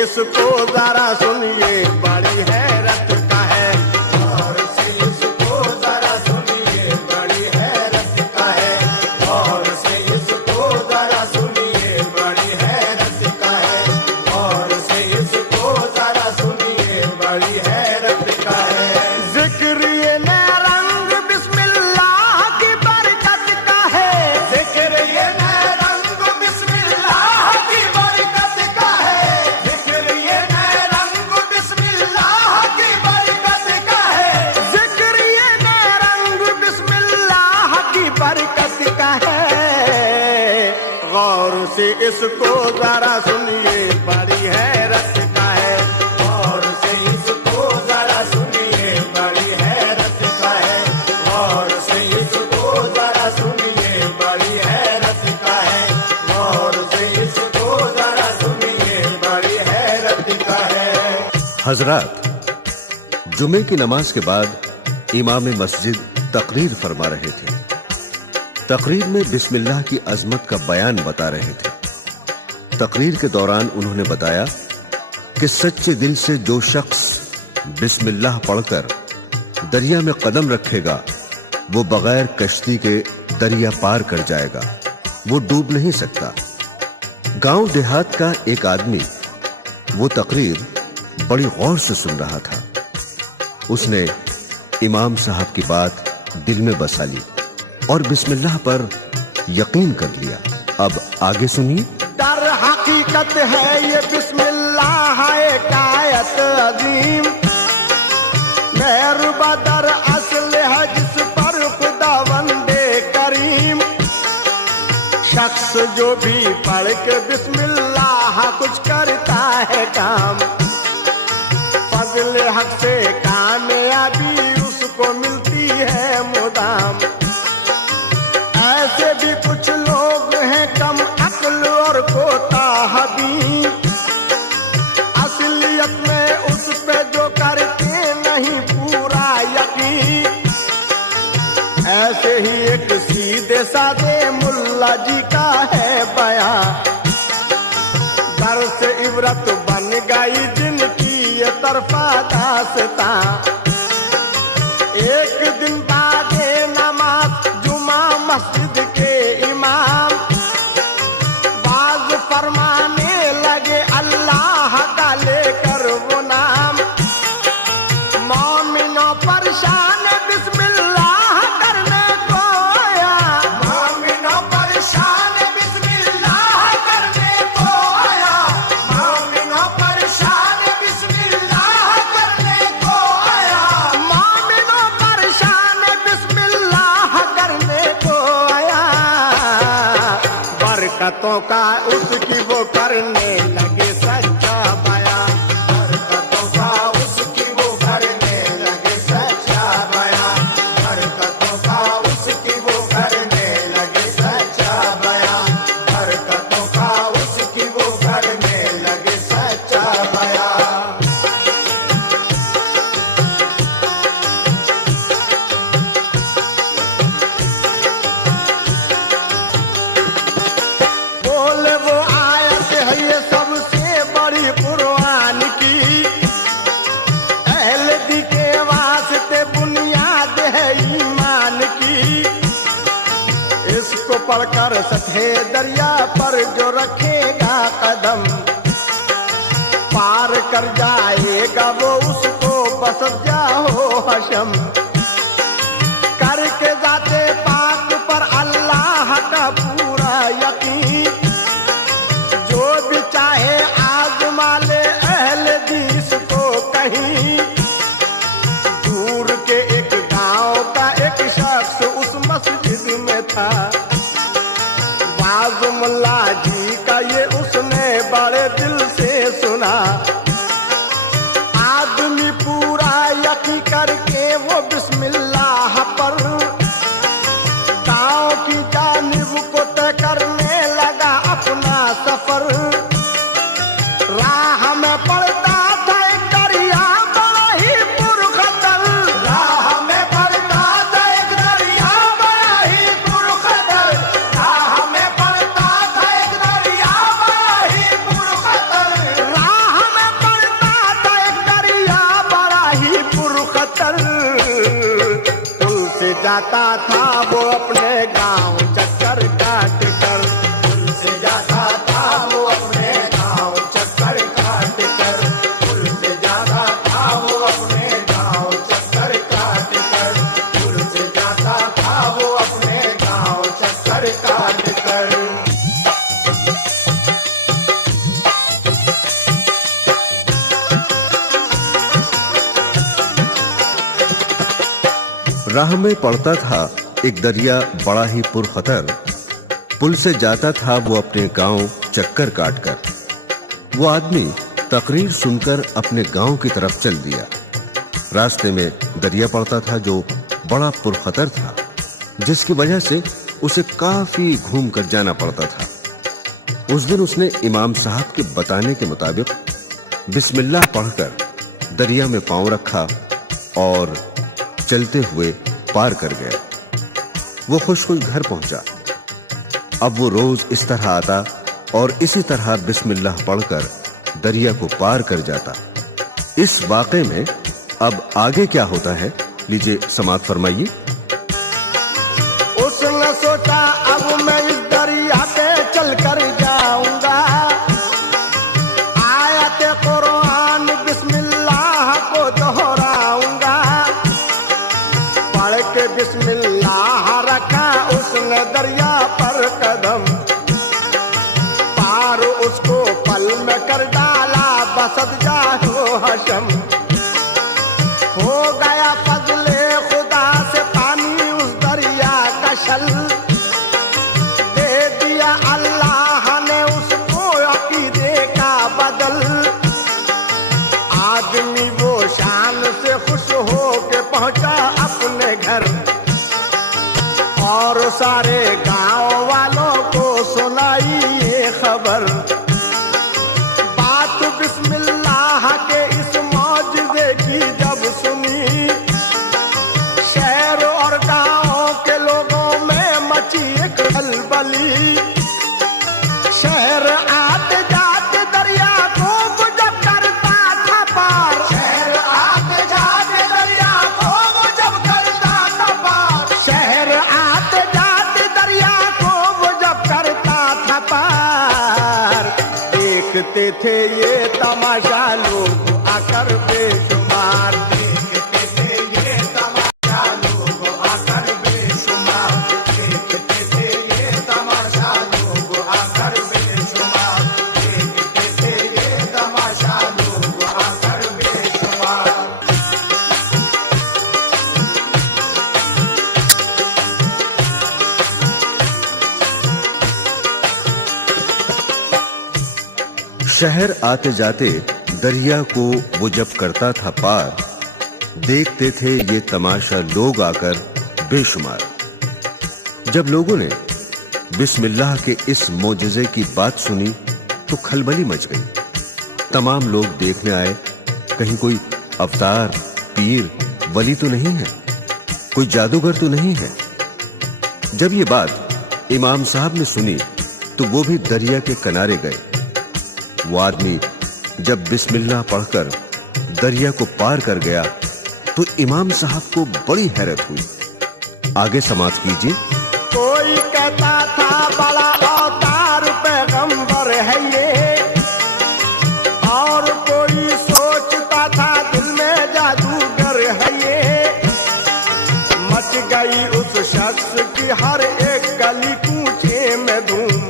इसको जरा सुनिए, बड़ी हैरत का है। गौर से इसको जरा सुनिए, बड़ी हैरत का है। गौर से इसको जरा सुनिए, बड़ी हैरत का है। गौर से इसको जरा सुनिए, बड़ी हैरत का है। जिक्र ये नया रंग बिस्मिल्लाह की बरकत का है। जिक्र ये नया रंग बिस्मिल्लाह की बरकत का है। जिक्र ये नया रंग बिस्मिल्लाह की बरकत का है। जिक्र ये नया रंग बिस्मिल्लाह की बरकत का है। गौर से इसको जरा सुनिए, बड़ी हैरत का है। गौर से इसको जरा सुनिए, बड़ी हैरत का है। गौर से इसको जरा सुनिए, बड़ी हैरत का है। गौर से इसको जरा सुनिए, बड़ी हैरत का है। हजरात, जुमे की नमाज के बाद इमाम मस्जिद तकरीर फरमा रहे थे। तकरीर में बिस्मिल्लाह की अजमत का बयान बता रहे थे। तकरीर के दौरान उन्होंने बताया कि सच्चे दिल से जो शख्स बिस्मिल्लाह पढ़कर दरिया में कदम रखेगा, वो बगैर कश्ती के दरिया पार कर जाएगा, वो डूब नहीं सकता। गांव देहात का एक आदमी वो तकरीर बड़ी गौर से सुन रहा था। उसने इमाम साहब की बात दिल में बसा ली और बिस्मिल्लाह पर यकीन कर लिया। अब आगे सुनिए। दर हकीकत है ये बिस्मिल्लाह एक आयत अजीम। मेहरबा दर असल है जिस पर खुदावंदे करीम। शख्स जो भी पढ़ के बिस्मिल्लाह कुछ करता है काम, फजल हक से कामयाबी उसको मिलती है मुदाम। ऐसे भी कुछ लोग हैं कम अक्ल और कोताहबीन, असलियत में उस पे जो करते नहीं पूरा यकीन। ऐसे ही एक सीधे साधे मुल्ला जी का है बयान। दर से इबरत बन गई जिनकी ये तरफा दास्तां। एक दिन बाद नमाज जुमा मस्जिद के इमाम बाज फरमाने लगे अल्लाह का लेकर वो नाम। मोमिनों परेशान बिस्मिल्लाह करने को आया। मोमिनों परेशान बिस्मिल्लाह करने को आया। मोमिनों परेशान बिस्मिल्लाह करने को आया। मोमिनों परेशान बिस्मिल्लाह करने को आया। बरकतों का उसकी वो करने लगे सच्चा बयान। बरकतों का उसकी वो करने लगे सच्चा बयान। बरकतों का उसकी वो करने लगे सच्चा बयान। बरकतों का उसकी वो करने लगे सच्चा बयान। बोले वो आयत है ये सबसे बड़ी कुरान की। अहले दी के वास्ते बुनियाद है ईमान की। इसको पढ़कर सतहे दरिया पर जो रखेगा कदम, पार कर जाएगा वो उसको बस जाओ हशम। करके जाते पाक पर अल्लाह का पूरा यकीन। जो भी चाहे आजमा ले अहले दीस को कहीं। दूर के एक गांव का एक शख्स उस मस्जिद में था। वाज मुल्ला जी का ये उसने बड़ा जाता था वो अपने गांव चक्कर काट कर, पुल से जाता था वो अपने गांव चक्कर काट कर, पुल से जाता था वो अपने गांव चक्कर काट कर, पुल से जाता था वो अपने गांव चक्कर काट कर। राह में पड़ता था एक दरिया बड़ा ही पुरखतर, पुल से जाता था वो अपने गांव चक्कर काटकर। वो आदमी तकरीर सुनकर अपने गांव की तरफ चल दिया। रास्ते में दरिया पड़ता था जो बड़ा पुरखतर था, जिसकी वजह से उसे काफी घूम कर जाना पड़ता था। उस दिन उसने इमाम साहब के बताने के मुताबिक बिस्मिल्लाह पढ़कर दरिया में पांव रखा और चलते हुए पार कर गया। वो खुश खुश घर पहुंचा। अब वो रोज इस तरह आता और इसी तरह बिस्मिल्लाह पढ़कर दरिया को पार कर जाता। इस वाक़े में अब आगे क्या होता है, लीजिए समाअत फरमाइए। उसने सोचा अब मैं इस दरिया पे चल कर जाऊंगा, आयत कुरान बिस्मिल्लाह को दोहराऊंगा। पढ़ के बिस्मिल्लाह रखा उसने दरिया पर कदम, पार उसको पल में कर डाला बसद जाहो हशम। हो गया फजले खुदा से पानी उस दरिया का शल, दे दिया अल्लाह ने उसको अकीदे का बदल। आदमी वो शान से खुश हो के पहुंचा अपने घर और सारे गांव वालों को सुनाई ये खबर। बात बिस्मिल्लाह के इस मौजज़े की जब सुनी, शहर और गांव के लोगों में मची एक खलबली। शहर आते जाते दरिया को वो जब करता था पार, शहर आते जाते दरिया को वो जब करता था पार, शहर आते जाते दरिया को वो जब करता था पार। देखते थे ये तमाशा लोग आकर बेशुमार, देखते थे ये तमाशा लोग आकर बेशुमार, देखते थे ये तमाशा लोग आकर बेशुमार, देखते थे ये तमाशा लोग आकर बेशुमार। शहर आते जाते दरिया को वो जब करता था पार, देखते थे ये तमाशा लोग आकर बेशुमार। जब लोगों ने बिस्मिल्लाह के इस मोजज़े की बात सुनी तो खलबली मच गई। तमाम लोग देखने आए, कहीं कोई अवतार, पीर, वली तो नहीं है, कोई जादूगर तो नहीं है। जब ये बात इमाम साहब ने सुनी तो वो भी दरिया के किनारे गए। वो आदमी जब बिस्मिल्लाह पढ़कर दरिया को पार कर गया तो इमाम साहब को बड़ी हैरत हुई। आगे समाअत कीजिए। कोई कहता था बड़ा अवतार पैगंबर है ये, और कोई सोचता था दिल में जादूगर है ये। मच गई उस शख्स की हर एक गली कूचे में धूम,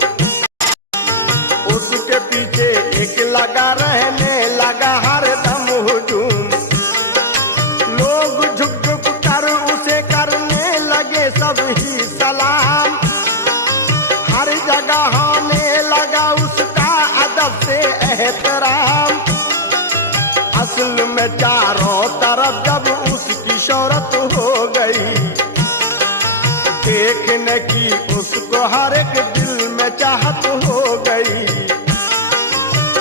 उसके पीछे एक लगा रहने लगा हर दम हुजूम। लोग झुक झुक कर उसे करने लगे सब ही सलाम, हर जगह होने लगा उसका अदब से एहतराम। असल में चारों तरफ जब उसकी शोहरत हो गई, देखने की उसको हर एक दिल में चाहत हो गई।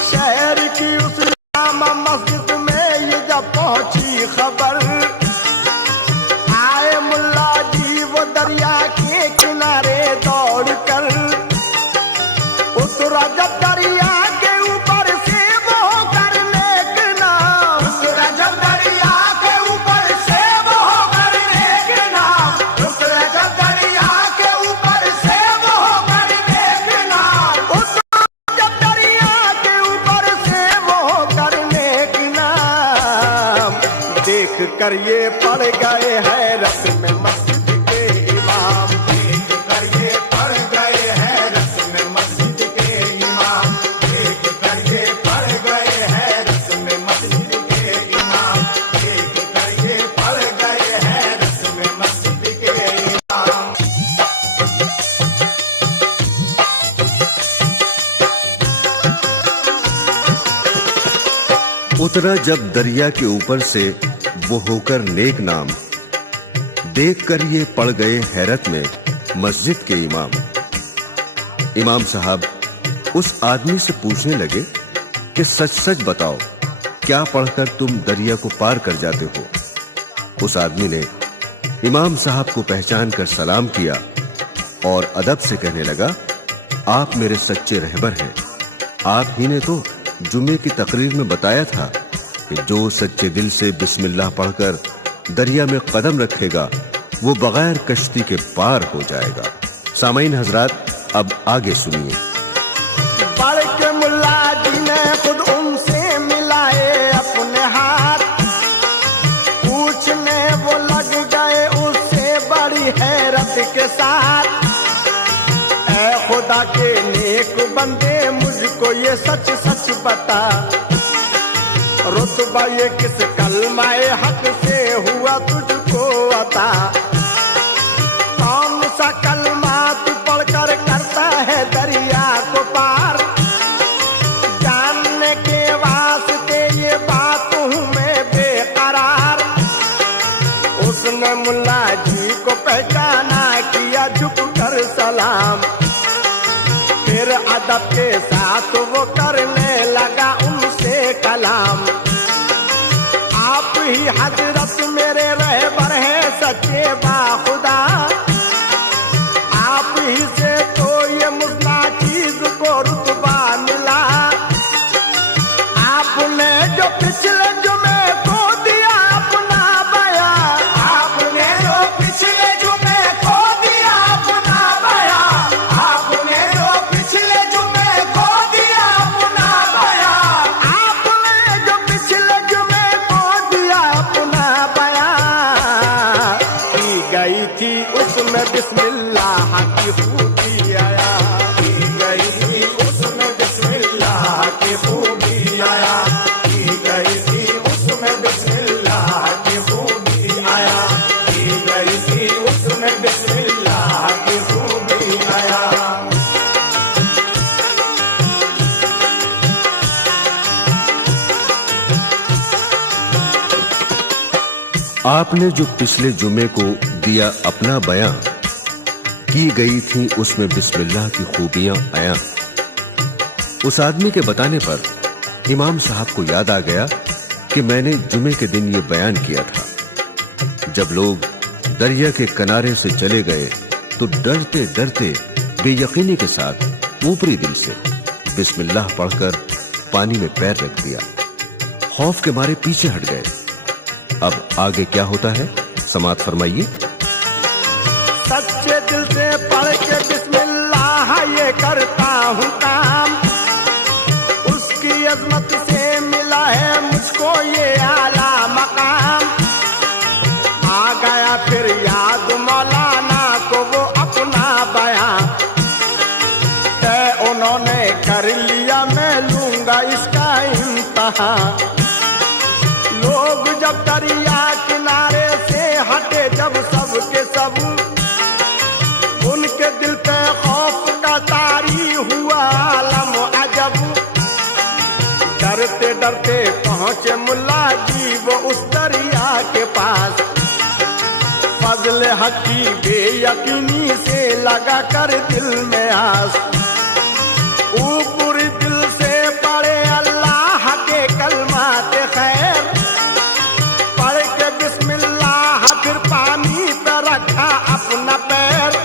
शहर की उस जामा मस्जिद में ये जब पहुंची खबर, आए मुल्ला जी वो दरिया के किनारे दौड़ कर। उतरा जब दरिया के ऊपर से वो कर लेकना, उतरा जब दरिया के ऊपर से वो कर लेकना, रुक कर ये पड़ गए हैरत में मस्जिद के इमाम। देख कर ये पड़ गए हैरत में मस्जिद के इमाम। देख कर ये पड़ गए हैरत में मस्जिद के इमाम। देख कर ये पड़ गए हैरत में मस्जिद के इमाम। उतरा जब दरिया के ऊपर से वो होकर नेक नाम, देख कर ये पड़ गए हैरत में मस्जिद के इमाम। इमाम साहब उस आदमी से पूछने लगे कि सच सच बताओ, क्या पढ़कर तुम दरिया को पार कर जाते हो? उस आदमी ने इमाम साहब को पहचान कर सलाम किया और अदब से कहने लगा, आप मेरे सच्चे रहबर हैं। आप ही ने तो जुमे की तकरीर में बताया था कि जो सच्चे दिल से बिस्मिल्लाह पढ़कर दरिया में कदम रखेगा वो बगैर कश्ती के पार हो जाएगा। सामाईन हजरात, अब आगे सुनिए। बढ़ के मुल्ला जी ने खुद उनसे मिलाए अपने हाथ, पूछने वो लग गए उससे बड़ी हैरत के साथ। ऐ खुदा के नेक बंदे, मुझको ये सच सच बता, रुतबा ये किस कलमाए हक से हुआ तुझको अता? कौन सा कलमा तू पढ़कर करता है दरिया को पार? जानने के वास्ते ये बात हूँ मैं बेकरार। उसने मुल्ला जी को पहचाना, किया झुक कर सलाम, फिर अदब के साथ वो करने लगा उनसे कलाम। आप ही हजरत मेरे रहबर हैं सच्चे बाखुदा, आप ही से तो ये मुस्ना चीज को रुतबा मिला। आपने जो पिछले जुमे को दिया अपना बयां, आपने जो पिछले जुमे को दिया अपना बयां, आपने जो पिछले जुमे को दिया अपना बयां, आपने जो पिछले जुमे को दिया अपना बयां। की गई थी उसमें बिस्मिल्लाह की खूबी आया, की गई थी उसमें बिस्मिल्लाह की खूबी आया, की गई थी उसमें बिस्मिल्लाह की खूबी आया, की गई थी उसमें बिस्मिल्लाह की खूबी आया। आपने जो पिछले जुमे को दिया अपना बयां, की गई थी उसमें बिस्मिल्लाह की खूबियां आया। उस आदमी के बताने पर इमाम साहब को याद आ गया कि मैंने जुमे के दिन ये बयान किया था। जब लोग दरिया के किनारे से चले गए तो डरते डरते बेयकीनी के साथ ऊपरी दिल से बिस्मिल्लाह पढ़कर पानी में पैर रख दिया, खौफ के मारे पीछे हट गए। अब आगे क्या होता है समाअत फरमाइए। सच्चे दिल से पढ़ के बिस्मिल्लाह ये करता हूँ काम, उसकी अजमत से मिला है मुझको ये आला मकाम। आ गया फिर याद मौलाना को वो अपना बयां, तय उन्होंने कर लिया मैं लूंगा इसका इम्तिहान। लोग जब दरिया किनारे से हटे जब सब के सब, उनके दिल पे खौफ का तारी हुआ आलम अजब। डरते डरते पहुंचे मुल्ला जी वो उस दरिया के पास, फजल हक की बेयकीनी से लगा कर दिल में आस। ऊपर दिल से पढ़े अल्लाह के कलमात खैर, पढ़ के बिस्मिल्लाह फिर पानी पे रखा अपना पैर।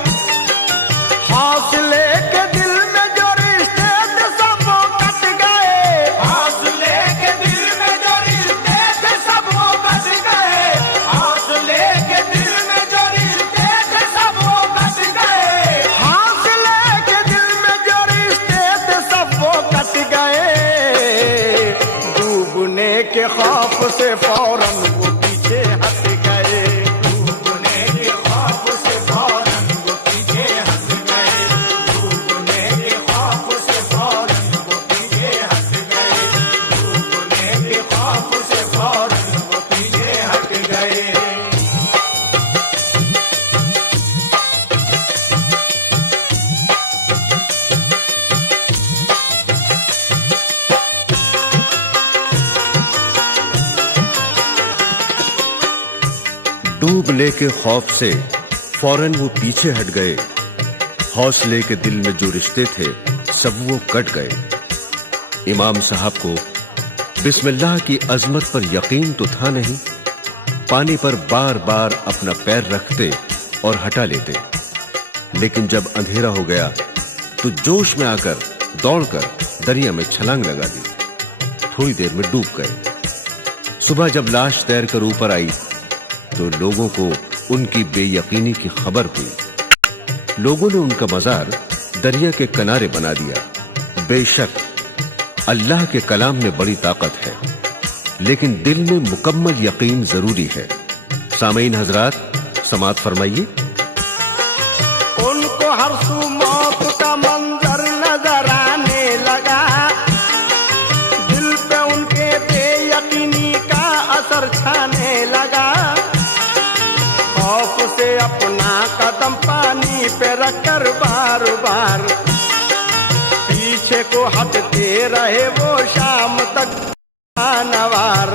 हौसले के दिल में जो रिश्ते थे सब वो कट गए, हौसले के दिल में जो रिश्ते थे सब वो कट गए, हौसले के दिल में जो रिश्ते थे सब वो कट गए, हौसले के दिल में जो रिश्ते थे सब वो कट गए। डूबने के खौफ से फौरन वो पीछे हट डूबने के खौफ से फौरन वो पीछे हट गए। हौसले के दिल में जो रिश्ते थे सब वो कट गए। इमाम साहब को बिस्मिल्लाह की अजमत पर यकीन तो था नहीं। पानी पर बार बार अपना पैर रखते और हटा लेते, लेकिन जब अंधेरा हो गया तो जोश में आकर दौड़कर दरिया में छलांग लगा दी। थोड़ी देर में डूब गए। सुबह जब लाश तैरकर ऊपर आई तो लोगों को उनकी बेयकीनी की खबर हुई। लोगों ने उनका मजार दरिया के किनारे बना दिया। बेशक अल्लाह के कलाम में बड़ी ताकत है, लेकिन दिल में मुकम्मल यकीन जरूरी है। सामीन हजरात, समाअत फरमाइए। उनको हर सू मौत का मंजर नजर आने लगा। दिल पे उनके बेयकीनी का असर छाने लगा। खौफ से अपना कदम पानी पे रखकर बार बार पीछे को हटते रहे वो शाम तक नवार।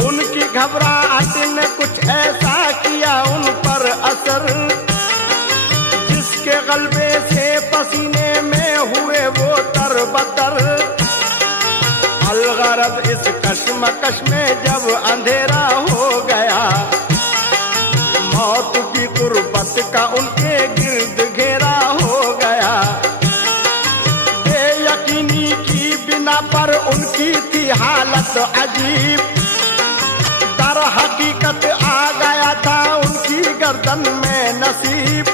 उनकी घबराहट ने कुछ ऐसा किया उन पर असर, जिसके गलबे से पसीने में हुए वो तरबतर। अलगरज इस कश्मकश में जब अंधेरा हो गया, मौत की कुर्बत का उनके गिर्द घेरा हो गया। बेयकीनी की बिना पर उनकी थी हालत अजीब। दर हकीकत आ गया था उनकी गर्दन में नसीब।